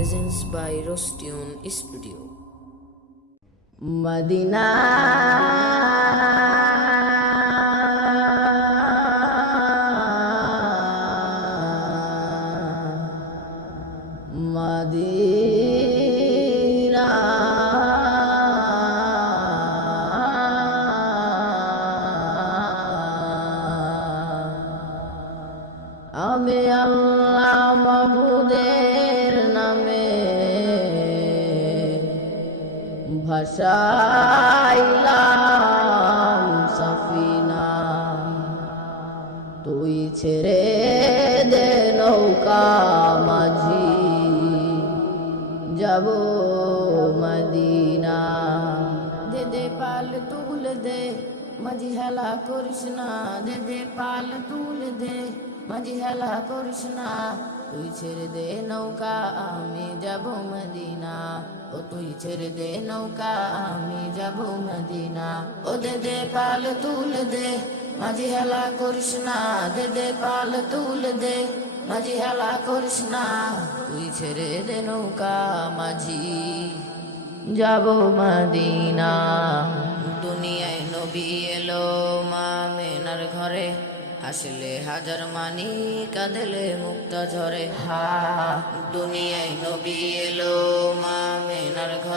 presence by Rostion Studio. Madina Madina ভাষাইলাম Safina. তুই ছেড়ে দে নৌকা মাঝি। যাব মদিনা। দে দে পাল তুল দে, মাঝি হেলা করিস না। দে দে পাল তুল দে, মাঝি হেলা করিস না। তুই ছেড়ে দে নৌকা, আমি যাব মদিনা। ও তুই ছেড়ে দে নৌকা, আমি যাব মদিনা। ও দে দে পাল তুল দে, মাঝি হেলা করিস না। দে দে পাল তুল দে, মাঝি হেলা করিস না। তুই ছেড়ে দে নৌকা, মাঝি, যাব মদিনা। দুনিয়ায় নবী এলো মা মেনার ঘরে, আসলে হাজার মানি কাঁদলে মুক্ত ঝরে। হা, দুনিয়ায় নবী এলো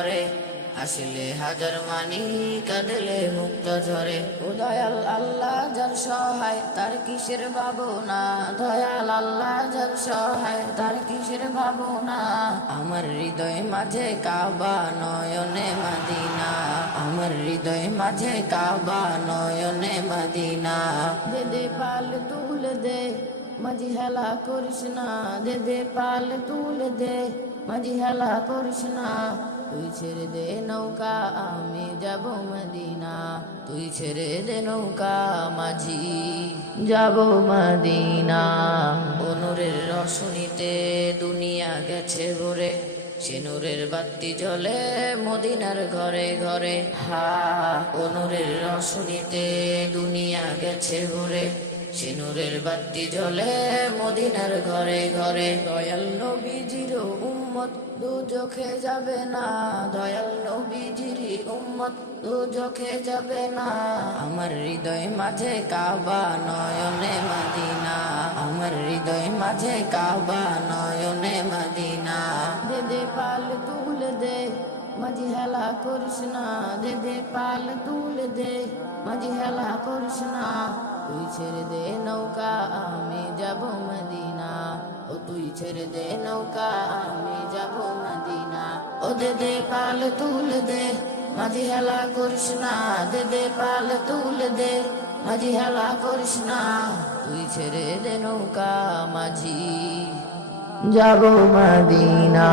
ঘরে, আসলে হাজার মানি কাঁদলে মুক্ত ঝরে। ও দয়াল আল্লাহ যার সহায়, তার কিসের ভাবনা? দয়াল আল্লাহ যার সহায়, তার কিসের ভাবনা? আমার হৃদয় মাঝে কাবা নয়নে মাদিনা। আমার হৃদয় মাঝে কাবা নয়নে মাদিনা। দে দে পাল তুল দে, মাঝি হেলা করিস না। দে দে পাল তুল দে, মাঝি হেলা করিস না। তুই ছেড়ে দে নৌকা, আমি যাব মদিনা। তুই ছেড়ে দে নৌকা, মাঝি, যাব মদিনা। অনুরের রসনীতে দুনিয়া গেছে ভরে। সে নূরের বাতি জ্বলে মদিনার ঘরে ঘরে। হা, অনুরের রসনীতে দুনিয়া গেছে ভরে। সে নূরের বাতি জ্বলে মদিনার ঘরে ঘরে। দয়াল নবীজির উম্মত দু চোখে যাবে না। দয়াল নবীজির উম্মত দু চোখে যাবে না। আমার হৃদয় মাঝে কাবা নয়নে মাদিনা। আমার হৃদয় মাঝে কাবা নয়নে মাদিনা। দে দে পাল তুল দে, মাঝি হেলা করিস না। দে দে পাল তুল দে, মাঝি হেলা করিস না। তুই ছেড়ে দে নৌকা, আমি যাব মদিনা। ও তুই ছেড়ে দে নৌকা, আমি যাব মদিনা। ও দে দে পাল তুল দে, মাঝি হেলা করিস না। দে দে পাল তুল দে, মাঝি হেলা করিস না। তুই ছেড়ে দে নৌকা, মাঝি। যাব মদিনা।